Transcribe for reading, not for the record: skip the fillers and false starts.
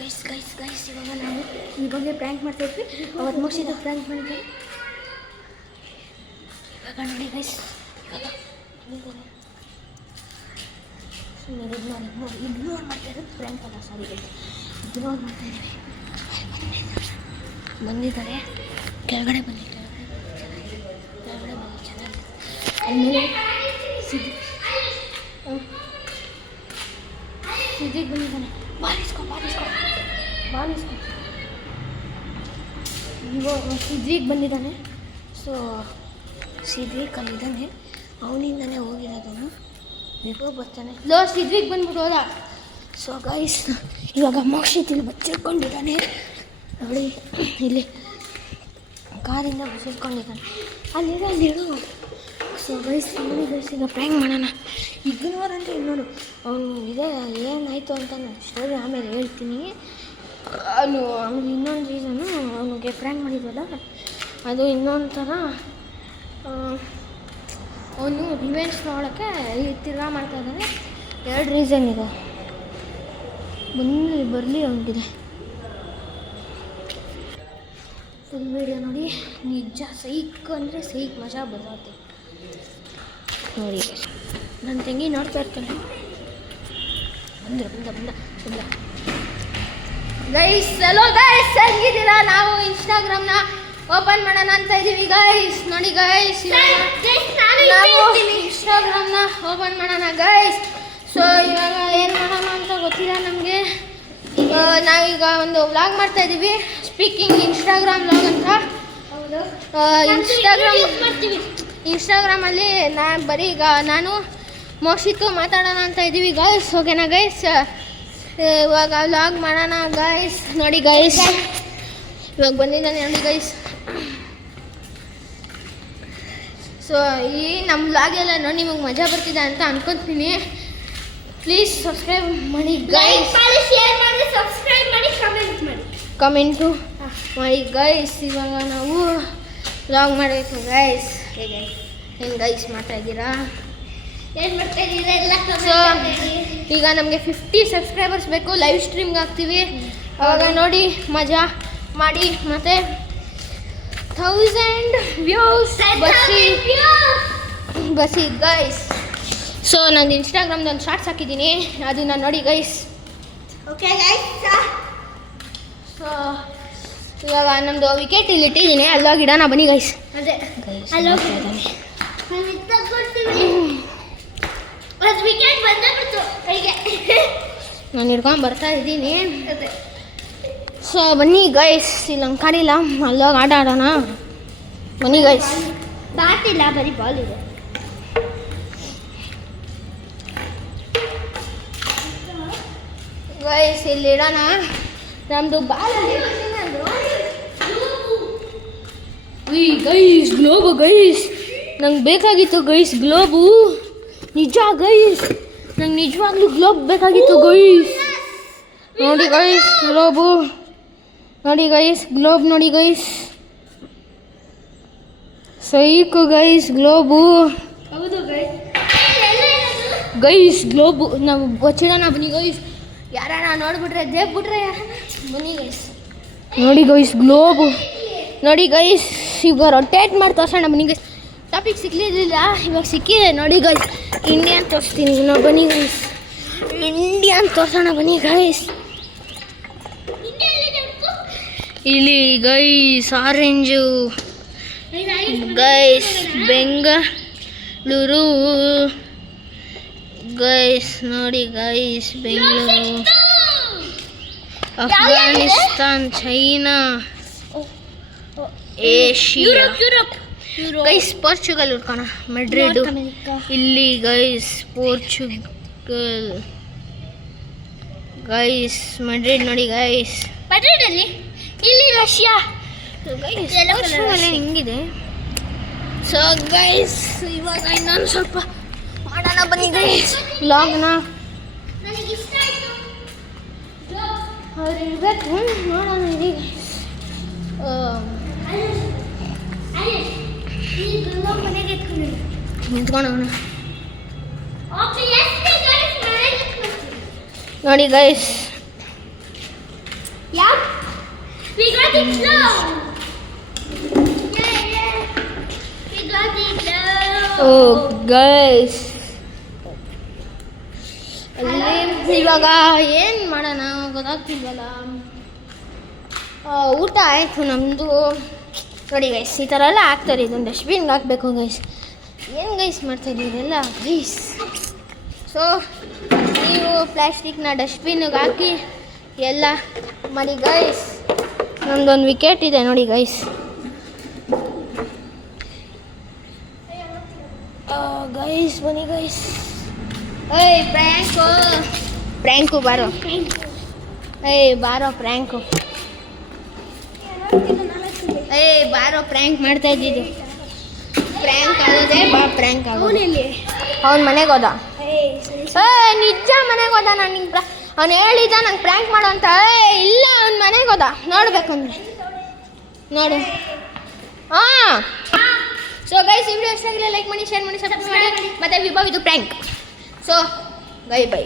Guys ಇವಾಗ ನಾವು ಇವಾಗೆ ಪ್ರ್ಯಾಂಕ್ ಮಾಡ್ತಾಯಿದ್ವಿ. ಅವತ್ತು ಮುಗಿಸಿದ್ದು ಪ್ರ್ಯಾಂಕ್ ಮಾಡಿದ್ವಿ. ಇವಾಗ ನೋಡಿ ಗೈಸ್, ಇವಾಗ ಇಗ್ನೋರ್ ಮಾಡ್ತಾಯಿರೋದು ಪ್ರ್ಯಾಂಕ್ ಅಲ್ಲ, ಸಾರಿ ಗೈಸ್, ಇಗ್ನೋರ್ ಮಾಡ್ತಾಯಿದ್ವಿ. ಬಂದಿದ್ದಾರೆ, ಕೆಳಗಡೆ ಬನ್ನಿ, ಕೆಳಗಡೆ ಬನ್ನಿ, ಚೆನ್ನಾಗಿದೆ. ಆಮೇಲೆ ಸಿದ್ದಿಗೆ ಬಂದಿದ್ದಾನೆ, ಬಾಲಿಸ್ಕೊ ಇವಾಗ ಸಿದ್ದಿಗೆ ಬಂದಿದ್ದಾನೆ. ಸೊ ಸಿದ್ವಿಕ್ ಅಲ್ಲಿದ್ದಾನೆ, ಅವನಿಂದನೇ ಹೋಗಿರೋದನ್ನು. ಇವಾಗ ಬರ್ತಾನೆ, ಸಿದ್ವಿಕ್ ಬಂದ್ಬಿಟ್ಟು ಹೋದ. ಸೊ ಗೈಸ್ ಇವಾಗ ಮೋಕ್ಷಿತ್ ಇಲ್ಲಿ ಬಚ್ಚಿಟ್ಕೊಂಡಿದ್ದಾನೆ ನೋಡಿ, ಇಲ್ಲಿ ಕಾರಿಂದ ಬಚ್ಚಿಟ್ಕೊಂಡಿದ್ದಾನೆ, ಅಲ್ಲಿಡು. ಸೊ ಗೈಸ್ ನೋಡಿ ಗೈಸ್, ಈಗ ಪ್ರ್ಯಾಂಕ್ ಮಾಡೋಣ. ಇಗ್ನೋರ್ ಅಂತ ನೋಡು, ಅವನು ಇದೆ ಏನಾಯಿತು ಅಂತ ನಾನು ಸ್ಟೋರಿ ಆಮೇಲೆ ಹೇಳ್ತೀನಿ. ಅವನು ಇನ್ನೊಂದು ರೀಸನು, ಅವನಿಗೆ ಪ್ರ್ಯಾಂಕ್ ಮಾಡಿದ್ವಲ್ಲ ಅದು ಇನ್ನೊಂದು ಥರ. ಅವನು ರಿವೆಂಜ್ ನೋಡೋಕ್ಕೆ ತಿರ್ಗಾ ಮಾಡ್ತಾಯಿದ್ದಾನೆ. 2 ರೀಸನ್ ಇದೆ, ಬರಲಿ ಅವನಿಗಿದೆ. ಫುಲ್ ವೀಡಿಯೋ ನೋಡಿ, ನಿಜ ಸೈಕ್ ಅಂದರೆ ಸೈಕ್ ಮಜಾ ಬರುತ್ತೆ ನೋಡಿ. ನನ್ನ ತಂಗಿ ನೋಡ್ತಾ ಇರ್ತಾನೆ. ಬಂದ ಗೈಸ್. Hello guys, ಹೆಂಗಿದ್ದೀರಾ? ನಾವು ಇನ್ಸ್ಟಾಗ್ರಾಮ್ನ ಓಪನ್ ಮಾಡೋಣ ಅಂತ ಇದ್ದೀವಿ ಗೈಸ್. ನೋಡಿ ಗೈಸ್, ನಾವು ಇನ್ಸ್ಟಾಗ್ರಾಮ್ನ ಓಪನ್ ಮಾಡೋಣ ಗೈಸ್. ಸೊ ಇವಾಗ ಏನು ಮಾಡೋಣ ಅಂತ ಗೊತ್ತಿಲ್ಲ ನಮಗೆ. ನಾವೀಗ ಒಂದು ವ್ಲಾಗ್ ಮಾಡ್ತಾ ಇದ್ದೀವಿ, ಸ್ಪೀಕಿಂಗ್ ಇನ್ಸ್ಟಾಗ್ರಾಮ್ ವ್ಲಾಗ್ ಅಂತ. ಇನ್ಸ್ಟಾಗ್ರಾಮಲ್ಲಿ ಬರೀ ಈಗ ನಾನು ಮೋಕ್ಷಿತ್ತು ಮಾತಾಡೋಣ ಅಂತ ಇದ್ದೀವಿ ಗೈಸ್. ಓಕೆನಾ ಗೈಸ್? ಇವಾಗ ವ್ಲಾಗ್ ಮಾಡೋಣ ಗೈಸ್. ನೋಡಿ ಗೈಸ್, ಇವಾಗ ಬಂದಿದ್ದಾನೆ ನೋಡಿ ಗೈಸ್. ಸೊ ಈ ನಮ್ಮ ವ್ಲಾಗೆಲ್ಲ ನೋಡಿ ನಿಮಗೆ ಮಜಾ ಬರ್ತಿದೆ ಅಂತ ಅನ್ಕೊತೀನಿ. ಪ್ಲೀಸ್ ಸಬ್ಸ್ಕ್ರೈಬ್ ಮಾಡಿ ಗೈಸ್, ಶೇರ್ ಮಾಡಿ, ಸಬ್ಸ್ಕ್ರೈಬ್ ಮಾಡಿ, ಕಮೆಂಟು ಮಾಡಿ ಗೈಸ್. ಇವಾಗ ನಾವು ವ್ಲಾಗ್ ಮಾಡಬೇಕು ಗೈಸ್. ಹೆಂಗೆ ಗೈಸ್ ಮಾಡ್ತಾ ಇದ್ದೀರಾ? ಏನು ಮಾಡ್ತಾ ಇದ್ದೀರಾ ಎಲ್ಲ? ಸೊ ಈಗ ನಮಗೆ 50 ಸಬ್ಸ್ಕ್ರೈಬರ್ಸ್ ಬೇಕು, ಲೈವ್ ಸ್ಟ್ರೀಮ್ಗೆ ಹಾಕ್ತೀವಿ. ಅವಾಗ ನೋಡಿ ಮಜಾ ಮಾಡಿ. ಮತ್ತು 1000 ವ್ಯೂಸ್ ಬಸಿ ಗೈಸ್. ಸೊ ನಾನು ಇನ್ಸ್ಟಾಗ್ರಾಮ್ದೊಂದು ಶಾರ್ಟ್ಸ್ ಹಾಕಿದ್ದೀನಿ, ಅದನ್ನು ನೋಡಿ ಗೈಸ್. Okay guys. ಸೊ ಇವಾಗ ನಮ್ಮದು ವಿಕೆಟ್ ಇಲ್ಲಿ ಇಟ್ಟಿದ್ದೀನಿ, ಅಲ್ಲೋಗಿ ಇಡೋಣ ಬನ್ನಿ ಗೈಸ್. ಅದೇ ಗೈಸ್ ಅಲ್ಲೋಗಿ ಅದು ವಿಕೆಟ್ ಬಂದ್ಬಿಡ್ತು ಕೈಗೆ. ನಾನು ಹಿಡ್ಕೊಂಡು ಬರ್ತಾ ಇದ್ದೀನಿ. ಸೊ ಬನ್ನಿ ಗೈಸ್, ಇಲ್ಲಿ ನಂಗೆ ಕಾಡಿಲ್ಲ, ಅಲ್ಲೋಗಿ ಆಟ ಆಡೋಣ ಬನ್ನಿ ಗೈಸ್. ಬ್ಯಾಟ್ ಇಲ್ಲ, ಬರೀ ಬಾಲ್ ಇದೆ. ಗೈಸ್ ಇಲ್ಲಿ ಇಡೋಣ ನಮ್ಮದು ಬಾಲ್. ಗೈಸ್ ಗ್ಲೋಬು ಗೈಸ್, ನಂಗೆ ಬೇಕಾಗಿತ್ತು ಗೈಸ್ ಗ್ಲೋಬು. ನಿಜ ಗೈಸ್, ನಂಗೆ ನಿಜವಾಗ್ಲೂ ಗ್ಲೋಬ್ ಬೇಕಾಗಿತ್ತು ಗೈಸ್. ನೋಡಿ ಗೈಸ್ ಗ್ಲೋಬು, ನೋಡಿ ಗೈಸ್ ಗ್ಲೋಬ್, ನೋಡಿ ಗೈಸ್ ಸೈಕು ಗೈಸ್ ಗ್ಲೋಬು. ಹೌದು ಗೈಸ್. ಗೈಸ್ ಗ್ಲೋಬು ನಾವು ಬಚ್ಚಿಡೋಣ ಬನ್ನಿ ಗೈಸ್. ಯಾರಣ್ಣ ನೋಡ್ಬಿಟ್ರೆ ದೇಬ್ಬಿಟ್ರೆ ಬನ್ನಿ ಗೈಸ್. ನೋಡಿ ಗೈಸ್ ಗ್ಲೋಬು, ನೋಡಿ ಗೈಸ್ ಈಗ ರೊಟೇಟ್ ಮಾಡಿ ತೋರ್ಸೋಣ ಬನ್ನಿ ಗೈಸ್. ಟಾಪಿಕ್ ಸಿಗ್ಲಿಲ್ಲ, ಇವಾಗ ಸಿಕ್ಕಿದೆ ನೋಡಿ ಗೈಸ್. ಇಂಡಿಯನ್ ತೋರಿಸ್ತೀನಿ ನಾವು ಬನ್ನಿ ಗೈಸ್. ಇಂಡಿಯನ್ ತೋರ್ಸೋಣ ಬನ್ನಿ ಗೈಸ್. ಇಲ್ಲಿ guys orange guys, Bengaluru guys. ನೋಡಿ guys Bengaluru, Afghanistan, China, Asia guys. Portugal ಹುಡ್ಕೋಣ, ಮೆಡ್ರಿಡ್ ಇಲ್ಲಿ ಗೈಸ್. ಪೋರ್ಚುಗಲ್ ಗೈಸ್, ಮೆಡ್ರಿಡ್ ನೋಡಿ ಗೈಸ್. ಮೆಡ್ರಿಡಲ್ಲಿ ಇಲ್ಲಿ ರಷ್ಯಾ ಗೈಸ್, ಪೋರ್ಚುಗಲ್ ಹಿಂಗಿದೆ. ಸೊ ಗೈಸ್ ಇವಾಗ ಇನ್ನೊಂದು ಸ್ವಲ್ಪ ಮಾಡೋಣ ಬನ್ನಿ ಗೈಸ್ ವ್ಲಾಗ್ನ. ನನಗೆ ಇಷ್ಟ ಆಯಿತು. ಅವ್ರು ಇರಬೇಕು, ನೋಡೋಣ ಇರಿ ಗೈಸ್. ನಿಂತ್ಕೊಂಡವನ ನೋಡಿ guys. Yeah. We got it slow. Yeah. We got it slow. Oh guys, ಅಲ್ಲಿ ಇವಾಗ ಏನು ಮಾಡೋಣ ಗೊತ್ತಾಗ್ತಿಲ್ವಲ್ಲ. ಊಟ ಆಯಿತು ನಮ್ಮದು. ನೋಡಿ ಗೈಸ್, ಈ ಥರ ಎಲ್ಲ ಹಾಕ್ತಾರೆ. ಇದನ್ನು ಡಸ್ಟ್ಬಿನ್ಗೆ ಹಾಕಬೇಕು ಗೈಸ್. ಏನು ಗೈಸ್ ಮಾಡ್ತಾಯಿದ್ದೀರೆಲ್ಲ ಗೈಸ್? ಸೊ ನೀವು ಪ್ಲ್ಯಾಸ್ಟಿಕ್ನ ಡಸ್ಟ್ಬಿನ್ಗೆ ಹಾಕಿ ಎಲ್ಲ ಮಾಡಿ ಗೈಸ್. ನಮ್ಮದೊಂದು ವಿಕೆಟ್ ಇದೆ ನೋಡಿ ಗೈಸ್. ಗೈಸ್ ಬನ್ನಿ ಗೈಸ್. ಏಯ್ ಪ್ರ್ಯಾಂಕು ಬಾರೋ. ಏಯ್ ಬಾರೋ ಪ್ರ್ಯಾಂಕು. ಏಯ್ ಬಾರೋ, ಪ್ರ್ಯಾಂಕ್ ಮಾಡ್ತಾ ಇದ್ದಿದ್ದು. ಪ್ರ್ಯಾಂಕ್ ಆಗೋದೇ ಬಾ, ಪ್ರ್ಯಾಂಕ್ ಆಗೋದು. ಅವ್ನ ಮನೆಗೆ ಹೋದ. ನಿಜ ಮನೆಗೆ ಹೋದ. ನಾನು ಅವ್ನು ಹೇಳಿದ ನಂಗೆ ಪ್ರ್ಯಾಂಕ್ ಮಾಡು ಅಂತ. ಇಲ್ಲ, ಅವ್ನ ಮನೆಗೆ ಹೋದ. ನೋಡ್ಬೇಕು ಅಂದ್ರೆ ನೋಡು. ಹಾಂ. ಸೊ ಗೈಸ್, ಈ ವಿಡಿಯೋ ಇಷ್ಟ ಆಗಿಲ್ಲ ಲೈಕ್ ಮಾಡಿ, ಶೇರ್ ಮಾಡಿ, ಸಬ್ಸ್ಕ್ರೈಬ್ ಮಾಡಿ. ಮತ್ತು ವಿಭವ್ ಇದು ಪ್ರ್ಯಾಂಕ್. So by.